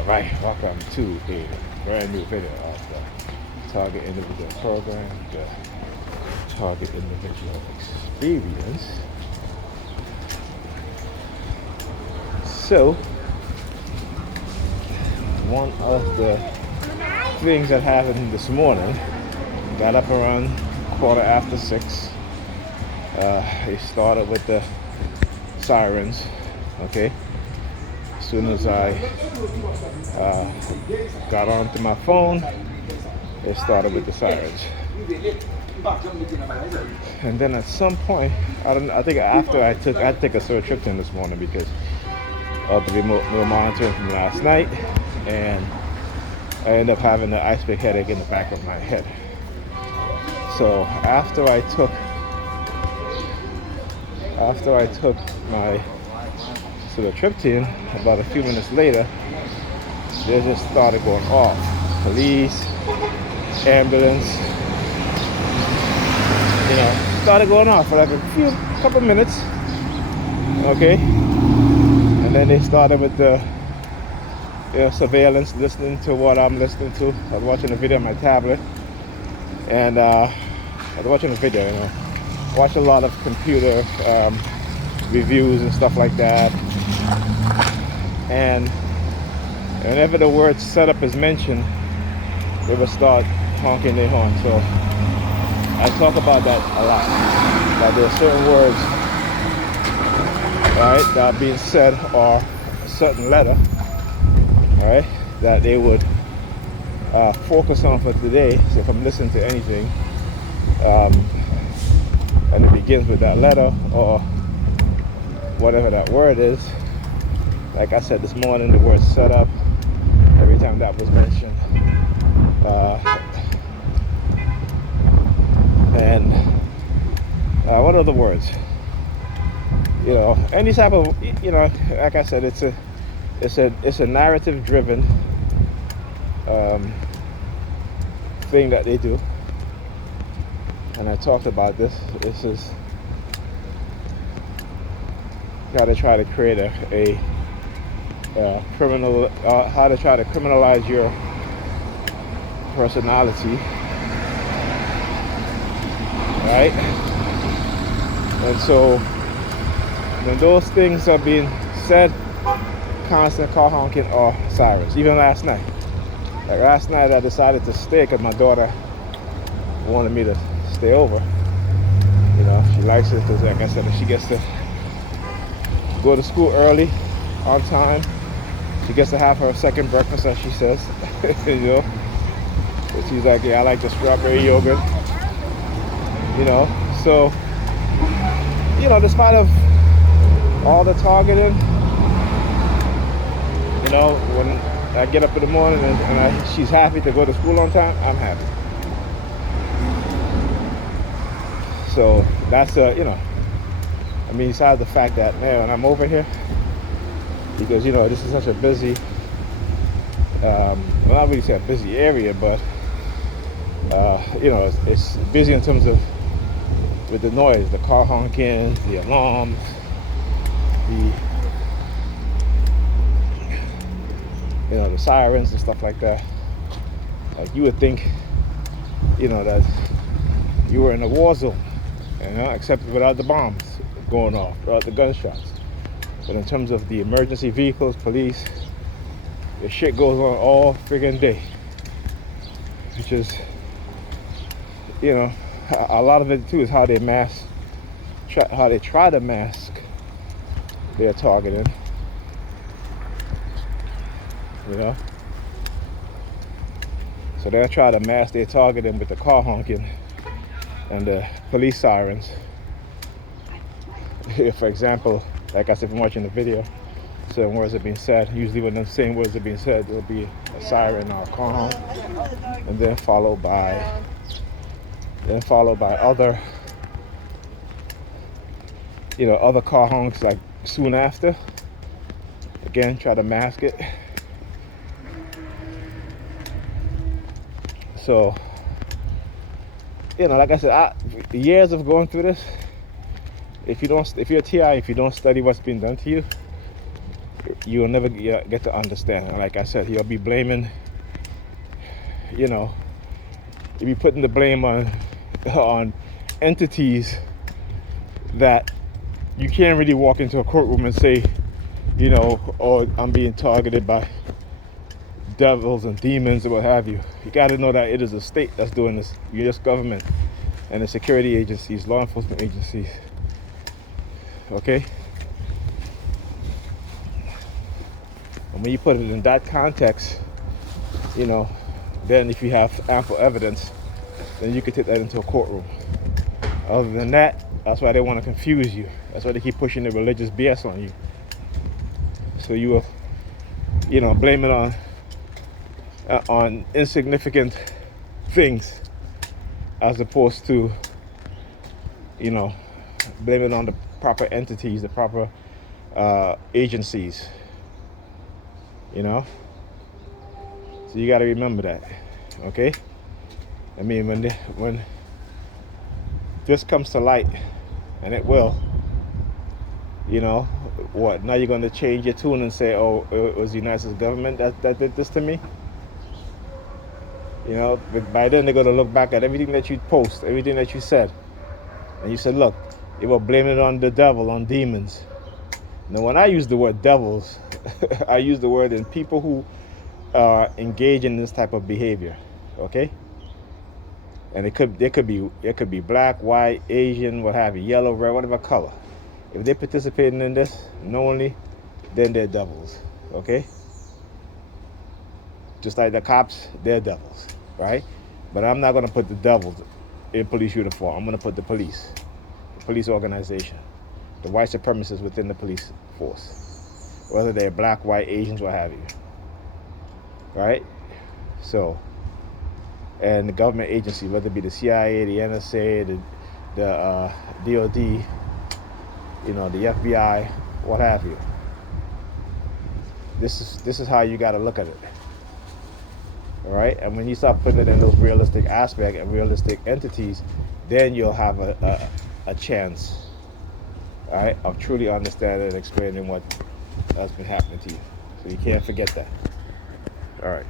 Alright, welcome to a brand new video of the Target Individual Program, the Target Individual Experience. So, one of the things that happened this morning, got up around 6:15. It started with the sirens, okay? As soon as I got onto my phone, it started with the sirens. And then at some point, I think after I took a Coercive this morning because of the remote monitoring from last night, and I ended up having an ice pick headache in the back of my head. So after I took my Coercive, about a few minutes later, they just started going off. Police, ambulance, started going off for like a couple minutes, okay? And then they started with the surveillance, listening to what I'm listening to. I was watching a video on my tablet, and I was watching a video, watch a lot of computer reviews and stuff like that. And whenever the word setup is mentioned, they will start honking their horn. So I talk about that a lot. That there are certain words, right, that are being said, or a certain letter, right, that they would focus on for today. So if I'm listening to anything, and it begins with that letter or whatever that word is, like I said this morning, the word setup, every time that was mentioned, and what other words? Any type of, like I said, it's a narrative-driven thing that they do. And I talked about this. This is got to try to create a criminal, how to try to criminalize your personality, right? And so when those things are being said, constant car honking or sirens. Even last night. Like last night I decided to stay because my daughter wanted me to stay over. She likes it because, like I said, if she gets to go to school early, on time, she gets to have her second breakfast, as she says. So she's like, yeah, I like the strawberry yogurt. So despite of all the targeting, when I get up in the morning and she's happy to go to school on time, I'm happy. So that's besides the fact that, man, when I'm over here, because this is such a busy, well, not really say a busy area, but it's busy in terms of with the noise, the car honking, the alarms, the sirens and stuff like that. Like you would think, that you were in a war zone, except without the bombs going off, without the gunshots. But in terms of the emergency vehicles, police, the shit goes on all friggin' day. Which is, a lot of it too is how they try to mask their targeting. So they'll try to mask their targeting with the car honking and the police sirens. For example, like I said, from watching the video, certain words are being said. Usually when the same words are being said, there'll be a siren or a car honk, and then followed by other other car honks like soon after. Again, try to mask it. So like I said, years of going through this, if you're a TI, if you don't study what's being done to you, you will never get to understand. And like I said, he'll be blaming, you know, he'll be putting the blame on entities that you can't really walk into a courtroom and say, you know, oh, I'm being targeted by devils and demons or what have you. You got to know that it is a state that's doing this. U.S. government and the security agencies, law enforcement agencies. Okay? And when you put it in that context, you know, then if you have ample evidence, then you can take that into a courtroom. Other than that, that's why they want to confuse you. That's why they keep pushing the religious BS on you. So you will, you know, blame it on insignificant things, as opposed to, you know, blame it on the proper entities, the proper agencies. You know, so you got to remember that. Okay. I mean, when this comes to light, and it will, you know, what, now you're going to change your tune and say, oh, it was the United States government that did this to me? You know, but by then they're going to look back at everything that you post, everything that you said, and you said, look, they were blaming it on the devil, on demons. Now, when I use the word devils, I use the word in people who engage in this type of behavior. Okay? And it could be black, white, Asian, what have you, yellow, red, whatever color. If they're participating in this knowingly, then they're devils. Okay? Just like the cops, they're devils, right? But I'm not going to put the devils in police uniform. I'm going to put the police organization, the white supremacists within the police force, whether they're black, white, Asians, what have you, right? So, and the government agency, whether it be the CIA, the NSA, the DOD, you know, the FBI, what have you. This is how you got to look at it. All right, and when you start putting it in those realistic aspects and realistic entities, then you'll have a chance, all right, of truly understanding and explaining what has been happening to you. So you can't forget that. All right.